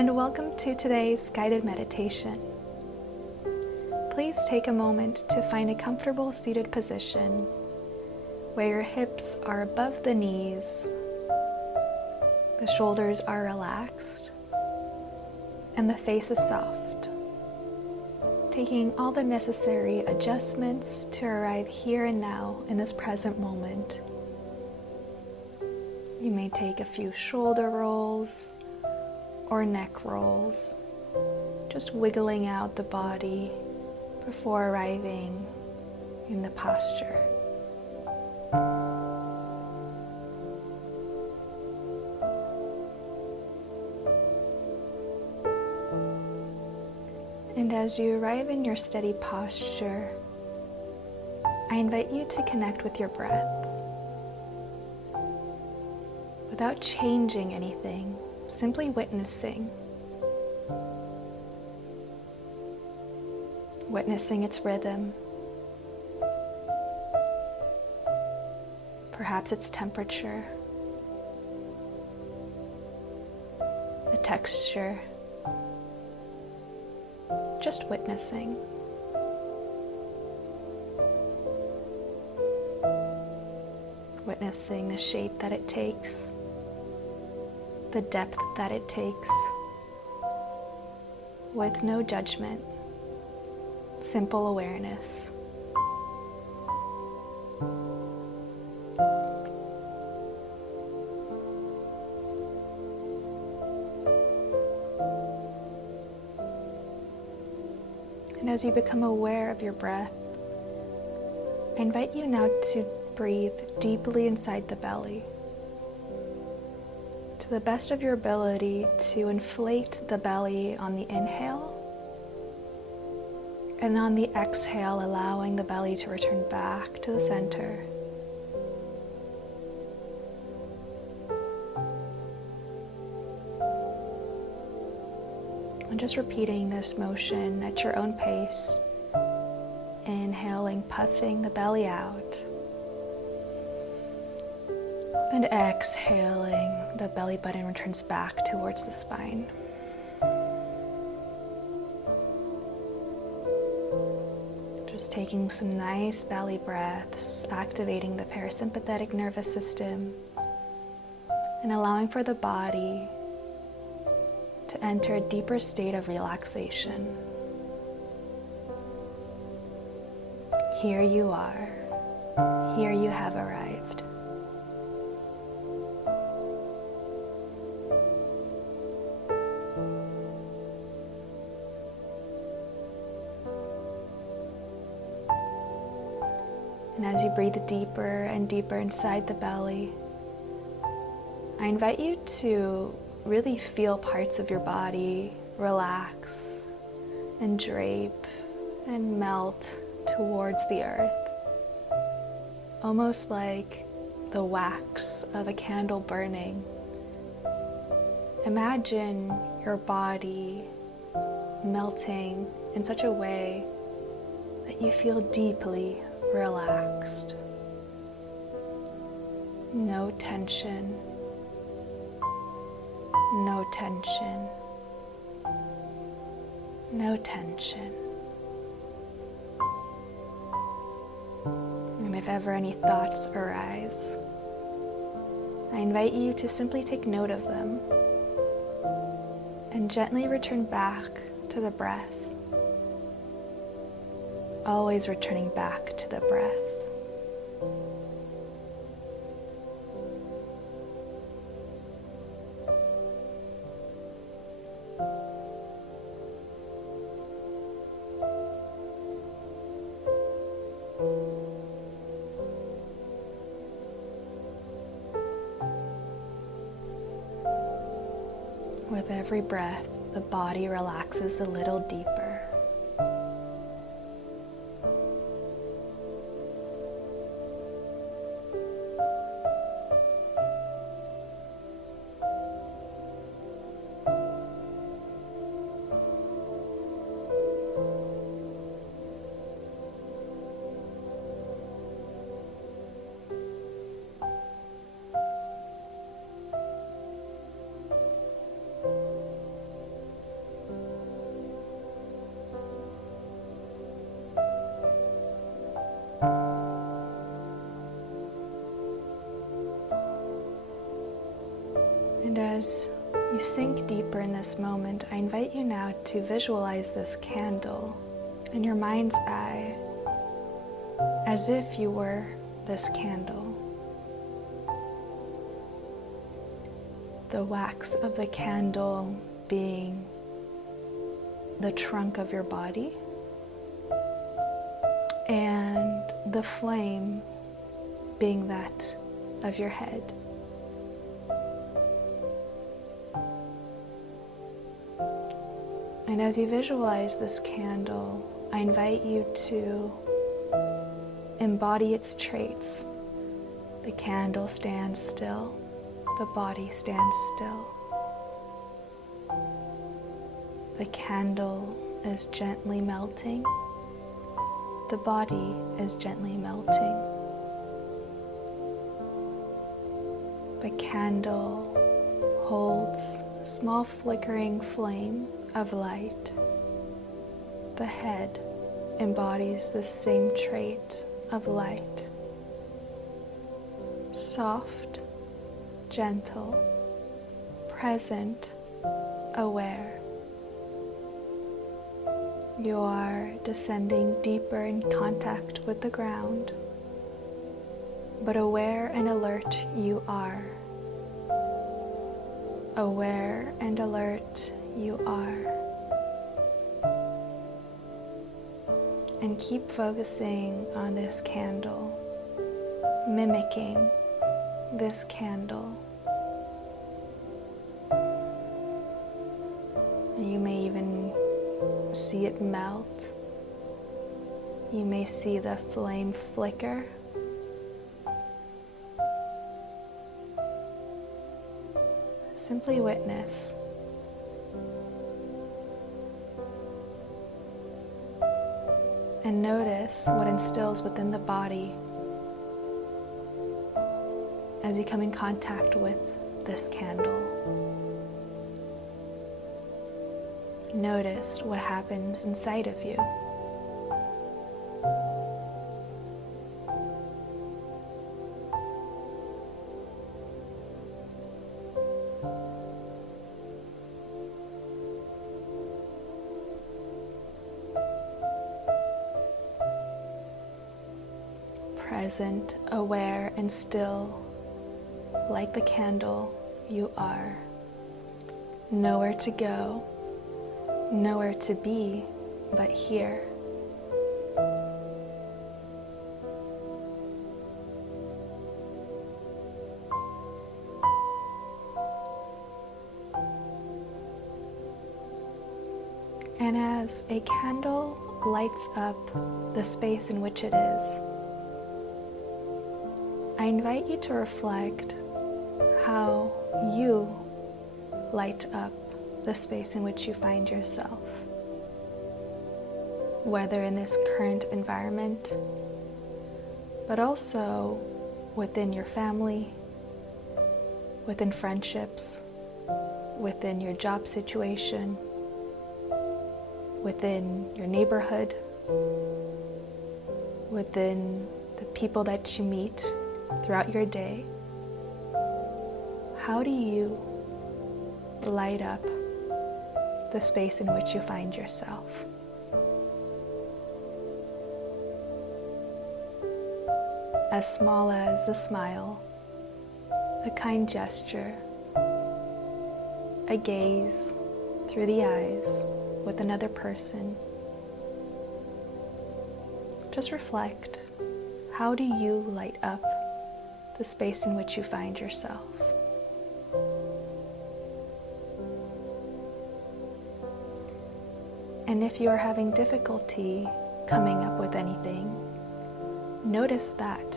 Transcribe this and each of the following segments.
and welcome to today's guided meditation. Please take a moment to find a comfortable seated position where your hips are above the knees, the shoulders are relaxed, and the face is soft, taking all the necessary adjustments to arrive here and now in this present moment. You may take a few shoulder rolls or neck rolls, just wiggling out the body before arriving in the posture. And as you arrive in your steady posture, I invite you to connect with your breath. Without changing anything, simply witnessing. Witnessing its rhythm, perhaps its temperature, the texture, just witnessing. Witnessing the shape that it takes, the depth that it takes, with no judgment, simple awareness. And as you become aware of your breath, I invite you now to breathe deeply inside the belly. To the best of your ability, to inflate the belly on the inhale, and on the exhale, allowing the belly to return back to the center. And just repeating this motion at your own pace. Inhaling, puffing the belly out. And exhaling, the belly button returns back towards the spine. Just taking some nice belly breaths, activating the parasympathetic nervous system, and allowing for the body to enter a deeper state of relaxation. Here you are. Here you have arrived. And as you breathe deeper and deeper inside the belly, I invite you to really feel parts of your body relax and drape and melt towards the earth, almost like the wax of a candle burning. Imagine your body melting in such a way that you feel deeply relaxed. No tension. No tension. No tension. And if ever any thoughts arise, I invite you to simply take note of them and gently return back to the breath. Always returning back to the breath. With every breath, the body relaxes a little deeper. And as you sink deeper in this moment, I invite you now to visualize this candle in your mind's eye as if you were this candle. The wax of the candle being the trunk of your body, and the flame being that of your head. And as you visualize this candle, I invite you to embody its traits. The candle stands still, the body stands still. The candle is gently melting, the body is gently melting. The candle holds a small flickering flame of light. The head embodies the same trait of light. Soft, gentle, present, aware. You are descending deeper in contact with the ground, but aware and alert you are. Aware and alert you are. And keep focusing on this candle, mimicking this candle. You may even see it melt. You may see the flame flicker. Simply witness. And notice what instills within the body as you come in contact with this candle. Notice what happens inside of you. Present, aware, and still, like the candle, you are. Nowhere to go, nowhere to be but here. And as a candle lights up the space in which it is, I invite you to reflect how you light up the space in which you find yourself, whether in this current environment, but also within your family, within friendships, within your job situation, within your neighborhood, within the people that you meet throughout your day. How do you light up the space in which you find yourself? As small as a smile, a kind gesture, a gaze through the eyes with another person. Just reflect. How do you light up the space in which you find yourself? And if you are having difficulty coming up with anything, notice that.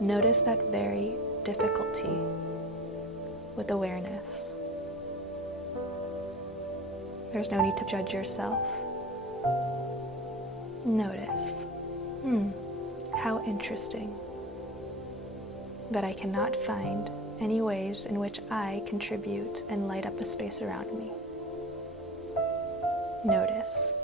Notice that very difficulty with awareness. There's no need to judge yourself. Notice. How interesting that I cannot find any ways in which I contribute and light up a space around me. Notice.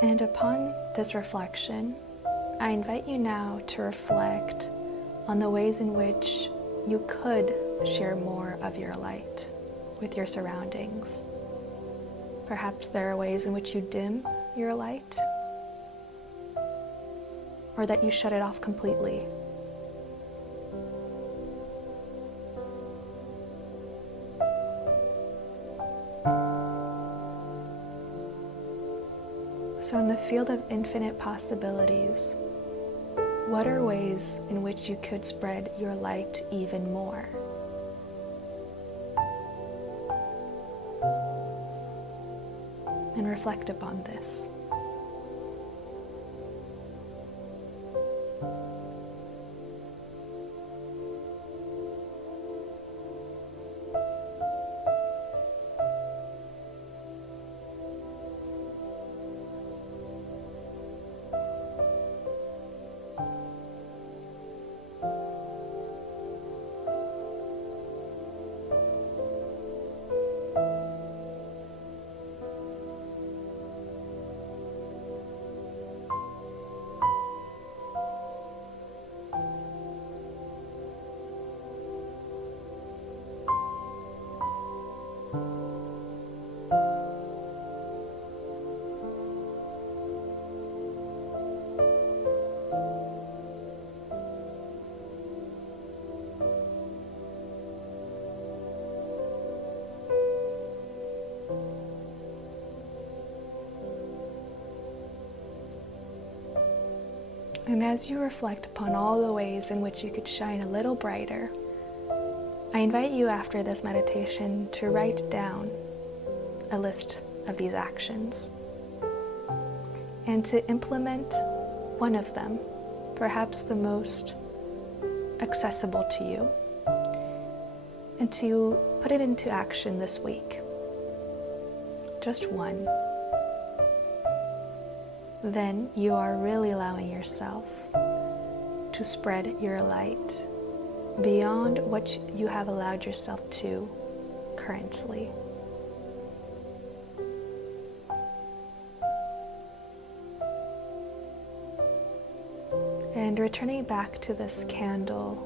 And upon this reflection, I invite you now to reflect on the ways in which you could share more of your light with your surroundings. Perhaps there are ways in which you dim your light, or that you shut it off completely. So in the field of infinite possibilities, what are ways in which you could spread your light even more? And reflect upon this. And as you reflect upon all the ways in which you could shine a little brighter, I invite you after this meditation to write down a list of these actions and to implement one of them, perhaps the most accessible to you, and to put it into action this week. Just one. Then you are really allowing yourself to spread your light beyond what you have allowed yourself to currently. And returning back to this candle,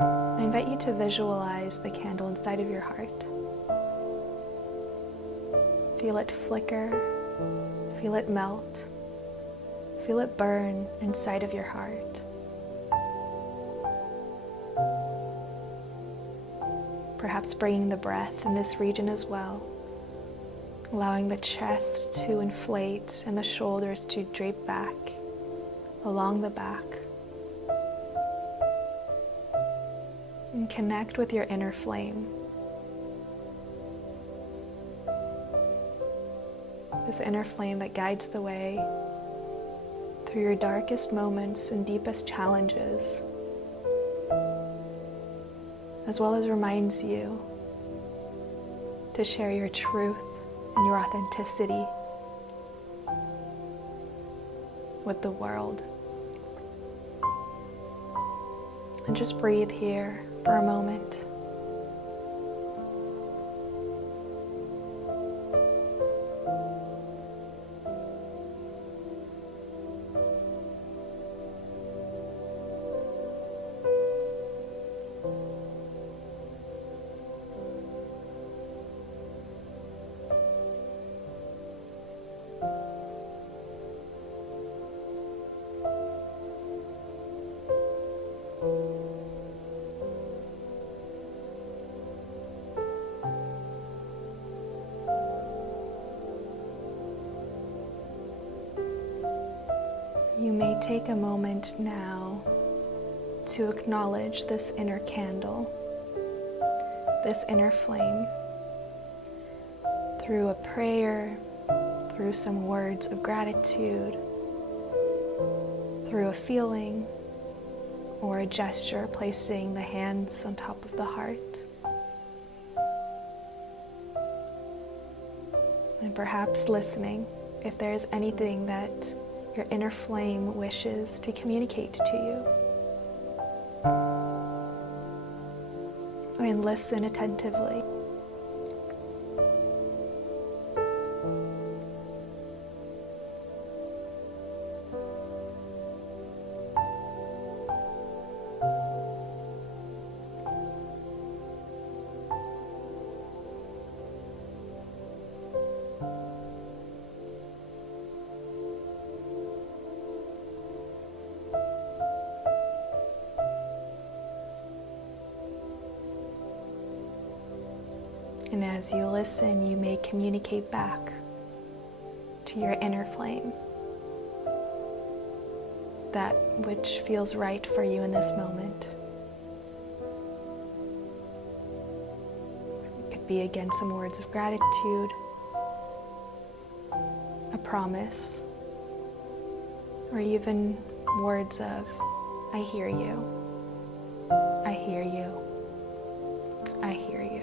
I invite you to visualize the candle inside of your heart. Feel it flicker, feel it melt, feel it burn inside of your heart. Perhaps bringing the breath in this region as well, allowing the chest to inflate and the shoulders to drape back along the back. And connect with your inner flame. This inner flame that guides the way through your darkest moments and deepest challenges, as well as reminds you to share your truth and your authenticity with the world. And just breathe here for a moment. You may take a moment now to acknowledge this inner candle, this inner flame, through a prayer, through some words of gratitude, through a feeling, or a gesture, placing the hands on top of the heart. And perhaps listening if there is anything that your inner flame wishes to communicate to you. And listen attentively. And as you listen, you may communicate back to your inner flame that which feels right for you in this moment. It could be again some words of gratitude, a promise, or even words of, I hear you, I hear you, I hear you.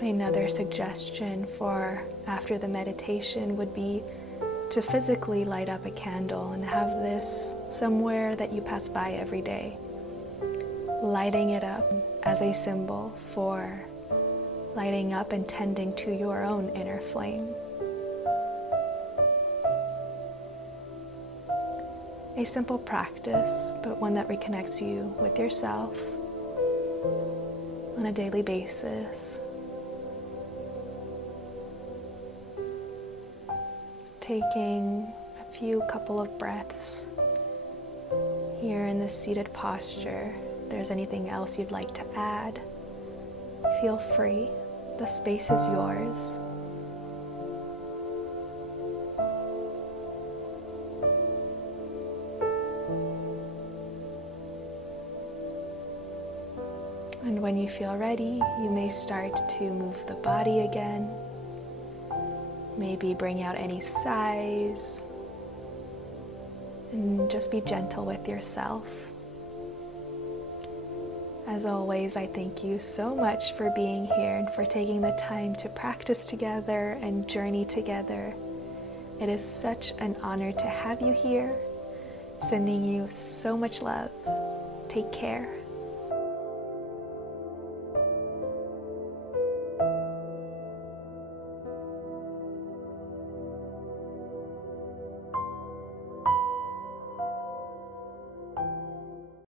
Another suggestion for after the meditation would be to physically light up a candle and have this somewhere that you pass by every day. Lighting it up as a symbol for lighting up and tending to your own inner flame. A simple practice, but one that reconnects you with yourself on a daily basis. Taking a few couple of breaths here in the seated posture. If there's anything else you'd like to add, feel free. The space is yours. And when you feel ready, you may start to move the body again. Maybe bring out any sighs, and just be gentle with yourself. As always, I thank you so much for being here and for taking the time to practice together and journey together. It is such an honor to have you here. Sending you so much love. Take care.